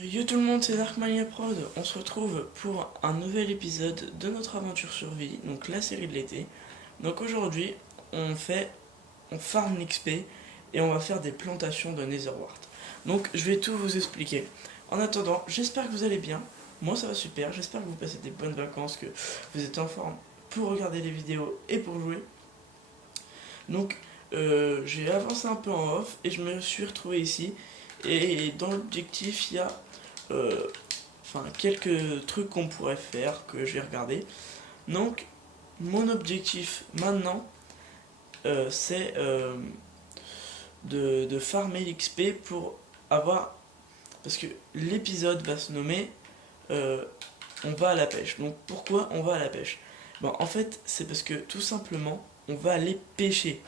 Yo tout le monde, c'est Darkmania Prod. On se retrouve pour un nouvel épisode de notre aventure survie, donc la série de l'été. Donc aujourd'hui, on farm l'XP et on va faire des plantations de Netherwart. Donc je vais tout vous expliquer. En attendant, j'espère que vous allez bien. Moi ça va super, j'espère que vous passez des bonnes vacances, que vous êtes en forme pour regarder les vidéos et pour jouer. Donc j'ai avancé un peu en off et je me suis retrouvé ici. Et dans l'objectif, il y a euh, quelques trucs qu'on pourrait faire que je vais regarder. Donc, mon objectif maintenant, c'est de farmer l'XP pour avoir. Parce que l'épisode va se nommer On va à la pêche. Donc, pourquoi on va à la pêche? Bon, en fait, c'est parce que tout simplement, on va aller pêcher.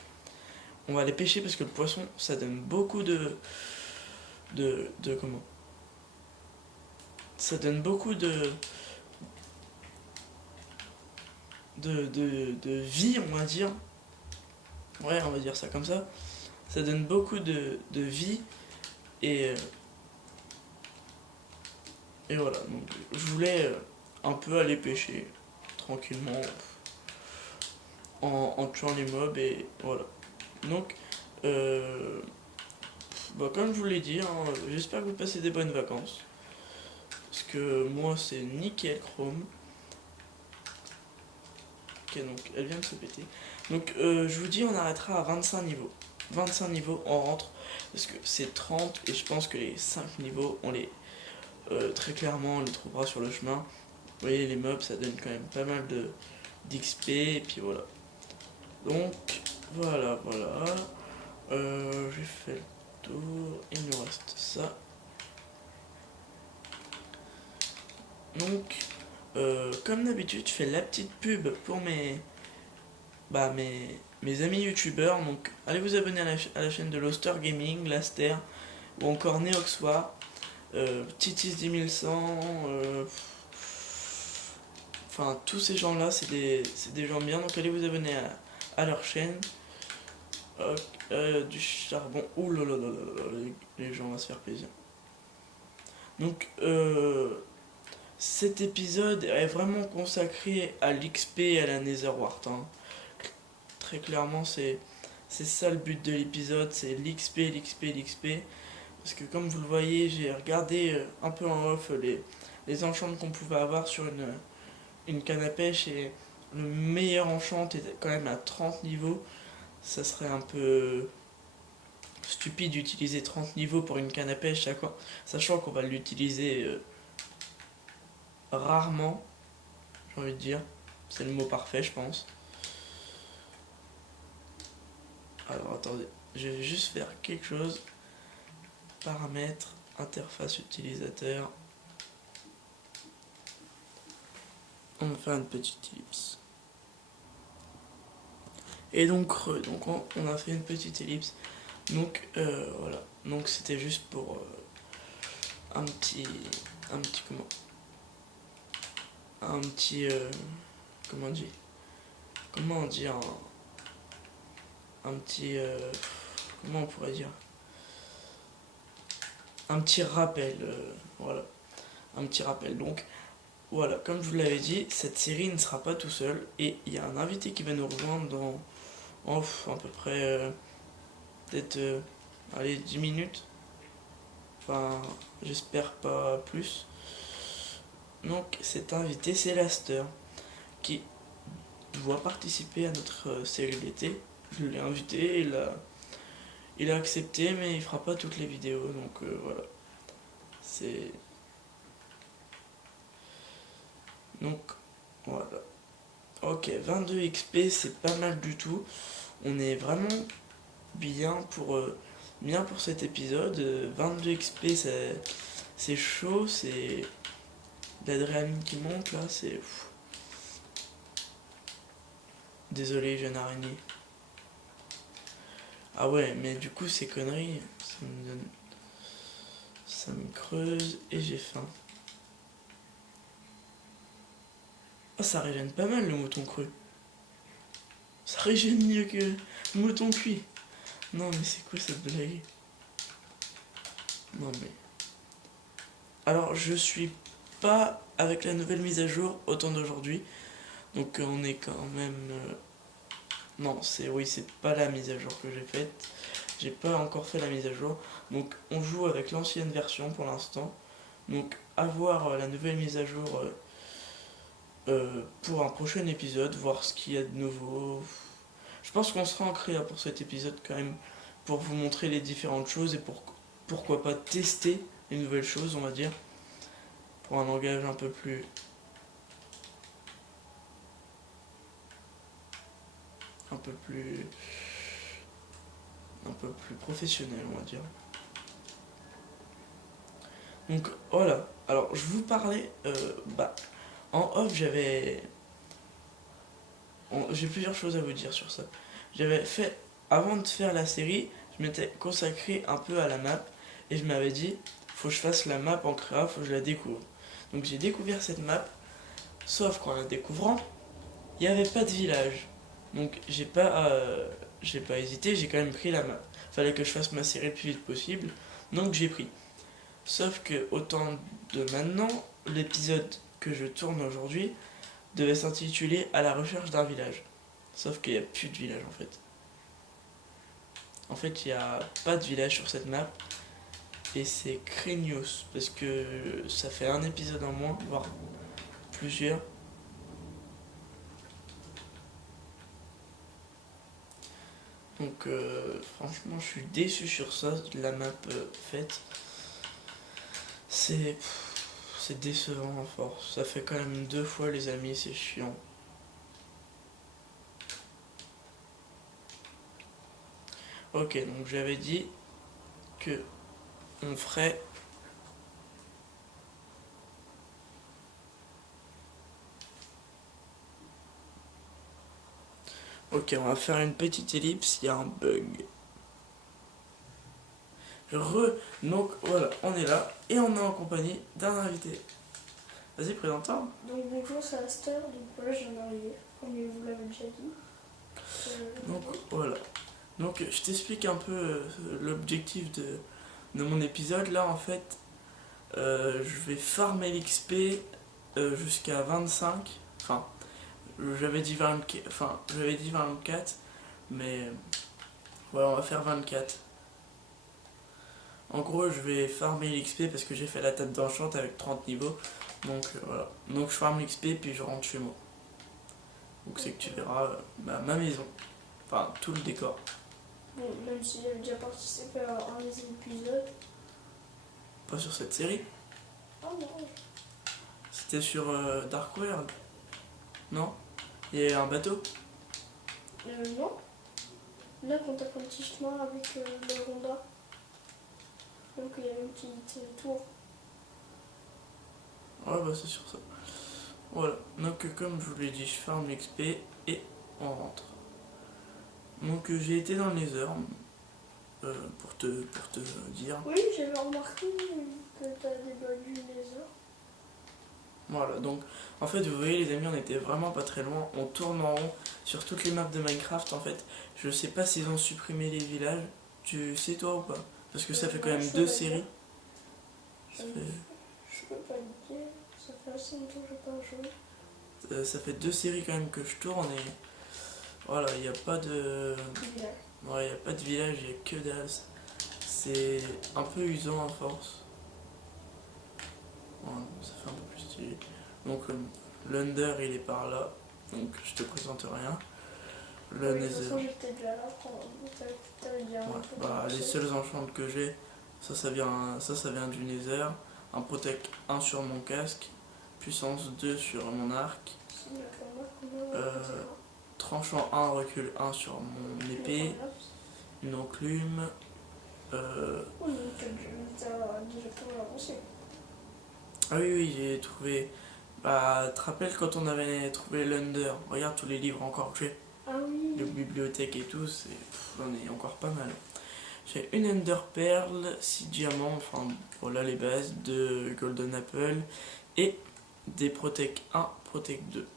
On va aller pêcher parce que le poisson, ça donne beaucoup de comment ça donne beaucoup de vie, on va dire. Ouais, on va dire ça comme ça. Ça donne beaucoup de vie et, et voilà. Donc, je voulais un peu aller pêcher tranquillement en tuant les mobs et voilà. Donc, comme je vous l'ai dit, hein, j'espère que vous passez des bonnes vacances. Parce que moi, c'est nickel chrome. Ok, donc elle vient de se péter. Donc, je vous dis, on arrêtera à 25 niveaux. 25 niveaux, on rentre. Parce que c'est 30 et je pense que les 5 niveaux, on les très clairement, on les trouvera sur le chemin. Vous voyez, les mobs, ça donne quand même pas mal d'XP, et puis voilà. Donc, voilà. J'ai fait le tour, il nous reste ça. Donc, comme d'habitude, je fais la petite pub pour mes amis youtubeurs. Donc, allez vous abonner à la chaîne de Loster Gaming, Laster, ou encore Neoxwa, Titis 10100, enfin tous ces gens là c'est des gens bien, donc allez vous abonner à leur chaîne. Du charbon, ouh là là là là, les gens vont se faire plaisir. Donc cet épisode est vraiment consacré à l'XP et à la Netherwart, hein. Très clairement c'est ça le but de l'épisode, c'est l'XP. Parce que comme vous le voyez, j'ai regardé un peu en off les enchantes qu'on pouvait avoir sur une canne à pêche, et le meilleur enchant était quand même à 30 niveaux. Ça serait un peu stupide d'utiliser 30 niveaux pour une canne à pêche, sachant qu'on va l'utiliser rarement, j'ai envie de dire. C'est le mot parfait, je pense. Alors attendez, je vais juste faire quelque chose. Paramètres, interface utilisateur. On va faire une petite ellipse. Et donc on a fait une petite ellipse. Donc voilà. Donc c'était juste pour un petit comment un petit comment on dit comment on dit un petit comment on pourrait dire un petit rappel, voilà, un petit rappel. Donc voilà, comme je vous l'avais dit, cette série ne sera pas tout seul et il y a un invité qui va nous rejoindre dans à peu près peut-être allez 10 minutes. Enfin, j'espère pas plus. Donc cet invité, c'est Laster, qui doit participer à notre série d'été. Je l'ai invité, il a accepté, mais il fera pas toutes les vidéos, donc voilà. C'est... Donc, voilà. Ok, 22 XP, c'est pas mal du tout. On est vraiment bien pour cet épisode. 22 XP, c'est chaud, c'est l'adrénaline qui monte là, c'est... Désolé, jeune araignée. Ah ouais, mais du coup, ces conneries, ça me creuse et j'ai faim. Ah, ça régène pas mal le mouton cru. Ça régène mieux que le mouton cuit. Non, mais c'est quoi cette blague? Non, mais... Alors je suis pas avec la nouvelle mise à jour autant d'aujourd'hui. Donc on est quand même... Non, c'est pas la mise à jour que j'ai faite. J'ai pas encore fait la mise à jour. Donc on joue avec l'ancienne version pour l'instant. Donc à voir la nouvelle mise à jour pour un prochain épisode, voir ce qu'il y a de nouveau. Je pense qu'on sera en créa pour cet épisode quand même, pour vous montrer les différentes choses et pourquoi pas tester les nouvelles choses, on va dire, pour un langage un peu plus un peu plus professionnel, on va dire. Donc voilà, alors je vous parlais, en off j'ai plusieurs choses à vous dire sur ça. J'avais fait, avant de faire la série, je m'étais consacré un peu à la map, et je m'avais dit, faut que je fasse la map en créa, faut que je la découvre. Donc j'ai découvert cette map, sauf qu'en la découvrant, il n'y avait pas de village. Donc j'ai pas hésité, j'ai quand même pris la map. Fallait que je fasse ma série le plus vite possible, donc j'ai pris. Sauf que au temps de maintenant, l'épisode que je tourne aujourd'hui devait s'intituler À la recherche d'un village. Sauf qu'il n'y a plus de village en fait. En fait, il n'y a pas de village sur cette map. Et c'est craignos parce que ça fait un épisode en moins, voire plusieurs. Donc franchement, je suis déçu sur ça, la map faite. C'est c'est décevant à force. Ça fait quand même 2 fois les amis, c'est chiant. Ok, donc j'avais dit que on ferait... Ok, on va faire une petite ellipse, il y a un bug. Donc voilà, on est là et on est en compagnie d'un invité. Vas-y, présente-toi. Donc bonjour, c'est Aster, donc voilà, je viens d'arriver, comme vous l'avez déjà dit. Donc voilà. Donc je t'explique un peu l'objectif de mon épisode. Là en fait, je vais farmer l'XP jusqu'à 25. Enfin, j'avais dit 24, mais voilà, on va faire 24. En gros, je vais farmer l'XP parce que j'ai fait la table d'enchant avec 30 niveaux. Donc voilà. Donc je farme l'XP puis je rentre chez moi. Donc c'est que tu verras ma maison. Enfin, tout le décor. Bon, même si j'avais déjà participé à un des épisodes. Pas sur cette série. Ah non. C'était sur Dark World. Non? Il y a un bateau? Non. Là, quand t'as fait un petit chemin avec le Honda. Donc il y a une petite tour. Ouais, bah c'est sur ça. Voilà. Donc comme je vous l'ai dit, je farme l'XP et on rentre. Donc j'ai été dans les heures pour te dire. Oui, j'avais remarqué que t'as des bugs du laser. Voilà, donc en fait vous voyez les amis, on était vraiment pas très loin, on tourne en rond sur toutes les maps de Minecraft en fait. Je sais pas s'ils ont supprimé les villages, tu sais toi ou pas? Parce que ça fait quand même 2 séries. Ça Je peux pas le dire, ça fait assez longtemps que j'ai pas joué. ça fait 2 séries quand même que je tourne et voilà, il n'y a pas de... Ouais, il n'y a pas de village, il n'y a que dalle. C'est un peu usant à force. Voilà, ça fait un peu plus stylé. Donc l'Under il est par là, donc je te présente rien. Le Oui, de toute Nether. façon, j'étais déjà là quand t'avais dit un Ouais, peu bah, les seuls enchants que j'ai, ça vient du Nether. Un Protect 1 sur mon casque, puissance 2 sur mon arc, tranchant 1, recul 1 sur mon épée, une enclume. Oui, donc t'as directement avancé. Ah oui, oui, j'ai trouvé. Bah, tu te rappelles quand on avait trouvé l'Under? Regarde tous les livres encore que j'ai. Ah oui. Les bibliothèques et tout, j'en ai encore pas mal. J'ai une Ender Pearl, 6 diamants, enfin voilà les bases, 2 Golden Apple et des Protect 1, Protect 2.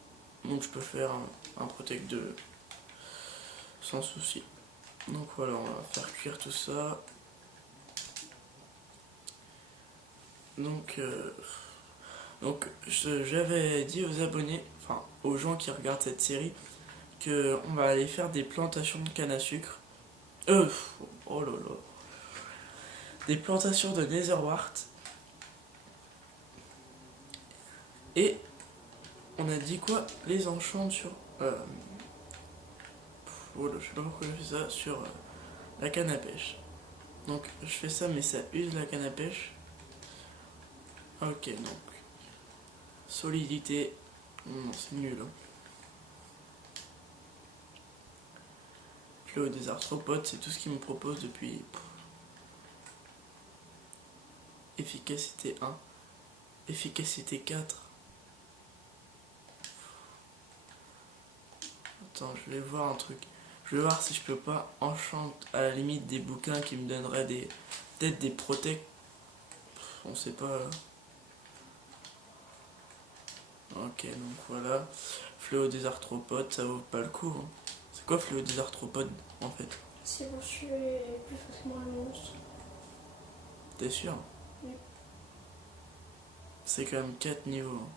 Donc je peux faire un Protect 2 sans souci. Donc voilà, on va faire cuire tout ça. Donc j'avais dit aux abonnés, enfin aux gens qui regardent cette série, que on va aller faire des plantations de canne à sucre. Oh là là. Des plantations de Netherwart. Et on a dit quoi? Les enchantes sur... oh là, je sais pas pourquoi je fais ça, sur la canne à pêche. Donc je fais ça, mais ça use la canne à pêche. Ok, donc solidité, non c'est nul. Hein. Fléau des arthropodes, c'est tout ce qu'il me propose depuis. Efficacité 1, efficacité 4. Attends, je vais voir un truc. Je vais voir si je peux pas enchanter à la limite des bouquins qui me donneraient des. Peut-être des protects. On sait pas. Ok, donc voilà. Fléau des arthropodes, ça vaut pas le coup. Hein. C'est quoi fléau des arthropodes en fait? C'est pour tuer plus facilement les monstres. T'es sûr? Oui. C'est quand même 4 niveaux. Hein.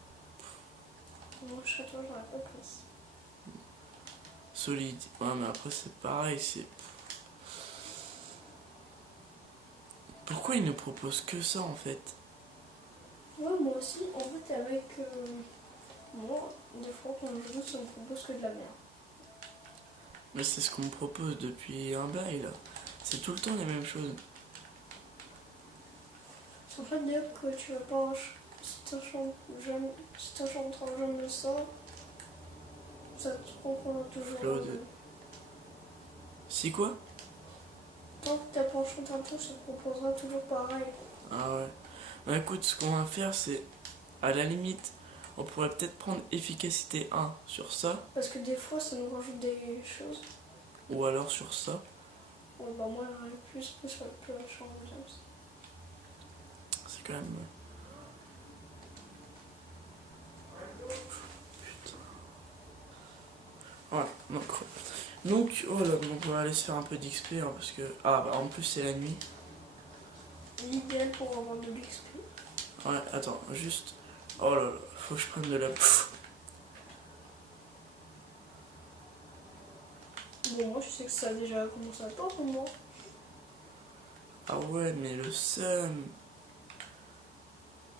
Moi, je serais toi, j'aurais pas plus. Solide. Ouais, mais après c'est pareil. C'est. Pourquoi ils ne proposent que ça en fait? Ouais, moi aussi, en fait, avec moi, des fois, quand je joue, ça me propose que de la merde. Mais c'est ce qu'on me propose depuis un bail là. C'est tout le temps les mêmes choses. C'est en fait dire que tu vas pas si t'enchantes un jeune de ça te proposera toujours. Fléau de. Si quoi? Tant que t'as pas enchanté un truc, ça te proposera toujours pareil. Ah ouais. Bah écoute, ce qu'on va faire, c'est. À la limite, on pourrait peut-être prendre efficacité 1 sur ça. Parce que des fois, ça nous rajoute des choses. Ou alors sur ça. Ouais, bah moi, j'aurais plus sur le plus méchant James. C'est quand même. Putain. Ouais, donc voilà, donc on va aller se faire un peu d'XP hein, parce que. Ah bah en plus c'est la nuit. L'idéal pour avoir de l'XP. Ouais, attends, juste. Oh là là, faut que je prenne de la. Bon, moi, je sais que ça a déjà commencé à temps pour moi. Ah ouais, mais le seum.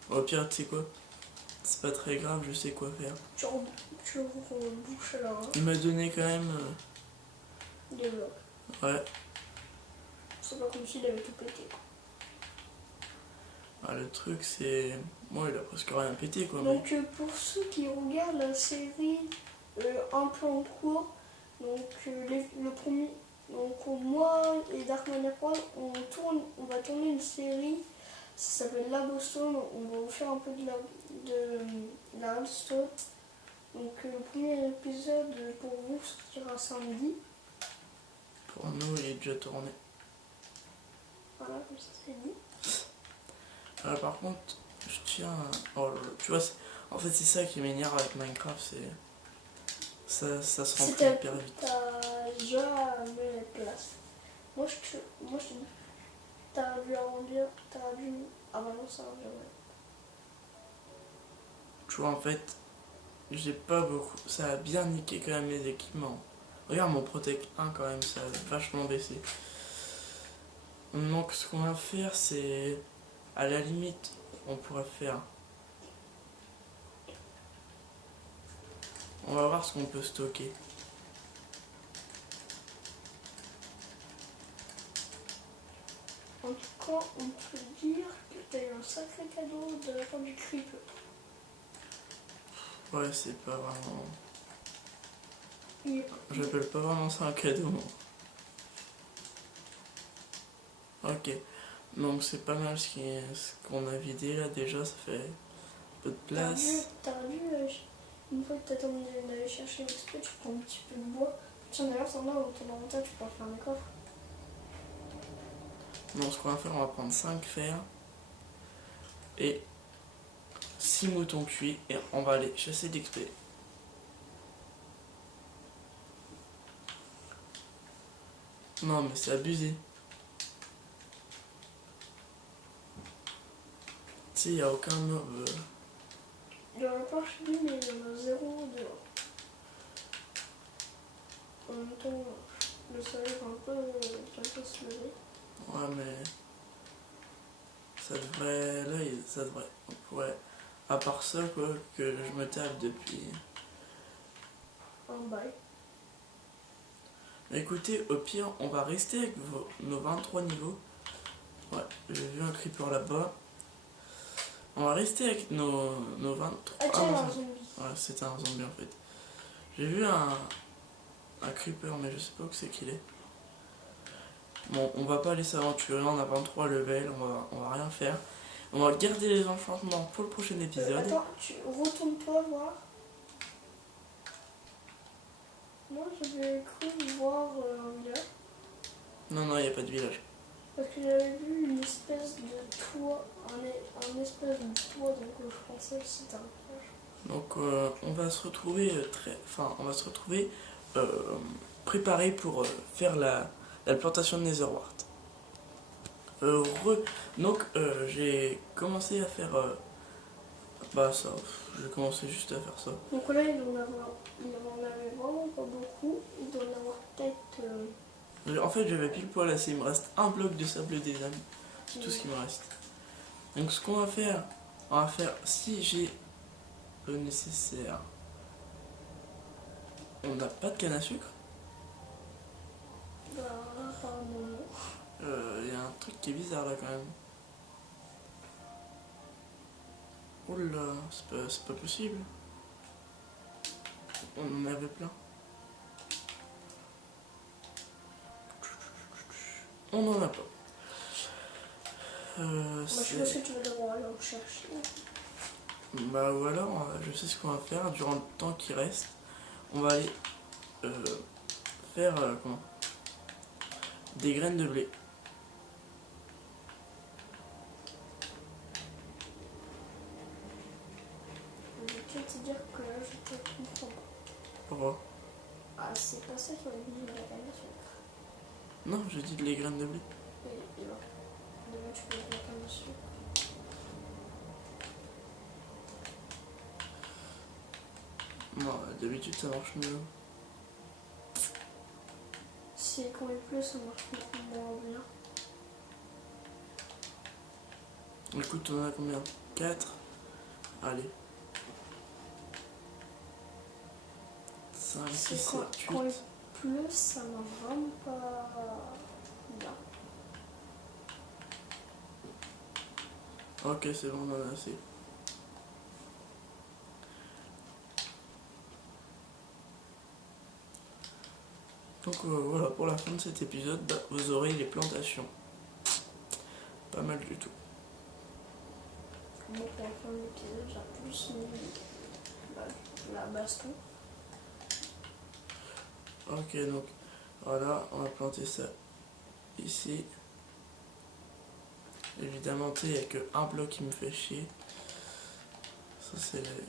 Au pire, tu sais quoi? C'est pas très grave, je sais quoi faire. Tu rebouches là, hein, Il m'a donné quand même. des blocs. Ouais. C'est pas comme s'il avait tout pété. Ah, le truc, c'est. Moi, il a presque rien pété quoi. Donc, pour ceux qui regardent la série un peu en cours, donc le premier. Donc, moi et Darkman Prod, on va tourner une série. Ça s'appelle Labostone. On va vous faire un peu de la redstone. Donc, le premier épisode pour vous sortira samedi. Pour nous, il est déjà tourné. Voilà, comme ça c'est dit. Par contre, je tiens à. Oh là là, tu vois, en fait, c'est ça qui m'énerve avec Minecraft, c'est. Ça se remplit hyper vite. T'as déjà mis les places. Moi je te dis, t'as dû arrondir, t'as dû. Ah bah non, ça va bien. Tu vois, en fait, j'ai pas beaucoup. Ça a bien niqué quand même mes équipements. Regarde mon Protect 1 quand même, ça a vachement baissé. Donc, ce qu'on va faire, c'est. À la limite, on pourrait faire. On va voir ce qu'on peut stocker. En tout cas, on peut dire que t'as eu un sacré cadeau de la part du Creeper. Ouais, c'est pas vraiment. Il est J'appelle pas vraiment ça un cadeau. Ok. Donc c'est pas mal ce qu'on a vidé là déjà, ça fait un peu de place. T'as vu, une fois que t'as terminé d'aller chercher l'XP, tu prends un petit peu de bois. Tiens d'ailleurs, c'en a dans ton inventaire, tu peux en faire des coffres. Donc ce qu'on va faire, on va prendre 5 fers et 6 moutons cuits et on va aller chasser d'XP. Non mais c'est abusé. Si, il n'y a aucun mob. Il y en a pas chez lui, mais il y en a 0 dehors. En même temps, le soleil va un peu bientôt se lever. Ouais, mais. Ça devrait. Là, ça devrait. On pourrait. À part ça, quoi, que je me tape depuis. Un bail. Écoutez, au pire, on va rester avec nos 23 niveaux. Ouais, j'ai vu un creeper là-bas. On va rester avec nos 23. Ah, tiens, un zombie. Ouais, c'était un zombie en fait. J'ai vu un creeper, mais je sais pas où c'est qu'il est. Bon, on va pas aller s'aventurer, on a 23 levels, on va rien faire. On va garder les enchantements pour le prochain épisode. Attends, tu retourne-toi voir. Moi, j'avais cru voir un village. Non, il n'y a pas de village. Parce que j'avais vu une espèce de toit, un espèce de toit, donc je pensais que c'était un village. Donc on va se retrouver préparé pour faire la plantation de Netherwart. Donc j'ai commencé à faire ça, j'ai commencé juste à faire ça. Donc là, il en avait vraiment pas beaucoup. Il doit en avoir peut-être. En fait j'avais pile poil assez, il me reste un bloc de sable des âmes, c'est tout ce qui me reste. Donc ce qu'on va faire, si j'ai le nécessaire. On n'a pas de canne à sucre. Bah, apparemment non. Il y a un truc qui est bizarre là quand même. Oh là, c'est pas possible. On en avait plein. On n'en a pas. Moi, je pense que tu vas devoir aller en chercher. Bah ou alors, je sais ce qu'on va faire durant le temps qui reste. On va aller faire des graines de blé. Je tiens à te dire que là, je te comprends pas. Pourquoi? Ah, c'est pas ça qui aurait dit de la canne à sucre. Non, j'ai dit les graines de blé. Et là, demain, tu peux mettre la canne à sucre. Non, d'habitude ça marche mieux. C'est quand il pleut, ça marche moins bien. Écoute, on en a combien? 4. Allez. 5, 6, 7, 8. Quand il pleut, ça marche vraiment pas bien. Ok, c'est bon, on en a assez. Donc voilà, pour la fin de cet épisode, vous aurez les plantations. Pas mal du tout. Donc à la fin de l'épisode, j'ai plus mis la baston. Ok, donc voilà, on va planter ça ici. Évidemment, tu sais, il n'y a qu'un bloc qui me fait chier. Ça, c'est les...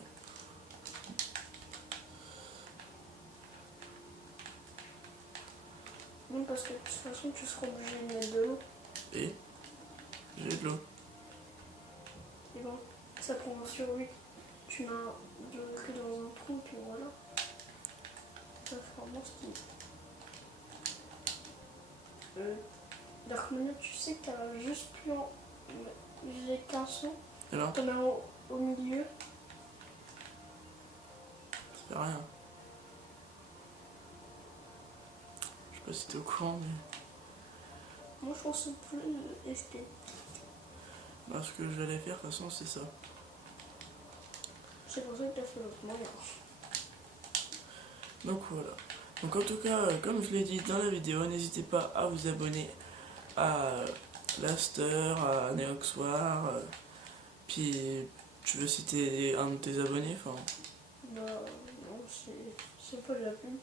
Non, parce que de toute façon, tu seras obligé de mettre de l'eau. Et j'ai de l'eau. Et bon, ça prend sur lui. Tu mets de l'eau dans un trou, puis voilà. Ça fera bon style. Darkmania, tu sais que t'as juste plus en. J'ai qu'un son. Et là, T'en as au milieu. ça fait rien. Je sais pas si t'es au courant, mais... Moi, je pense que c'est plus esthétique. Bah, ce que j'allais faire, de toute façon, c'est ça. C'est pour ça que t'as fait l'autre moyen. Donc voilà. Donc en tout cas, comme je l'ai dit dans la vidéo, n'hésitez pas à vous abonner à Laster, à Neoxwar. Puis tu veux citer un de tes abonnés, enfin. Bah, non, c'est pas de la pub.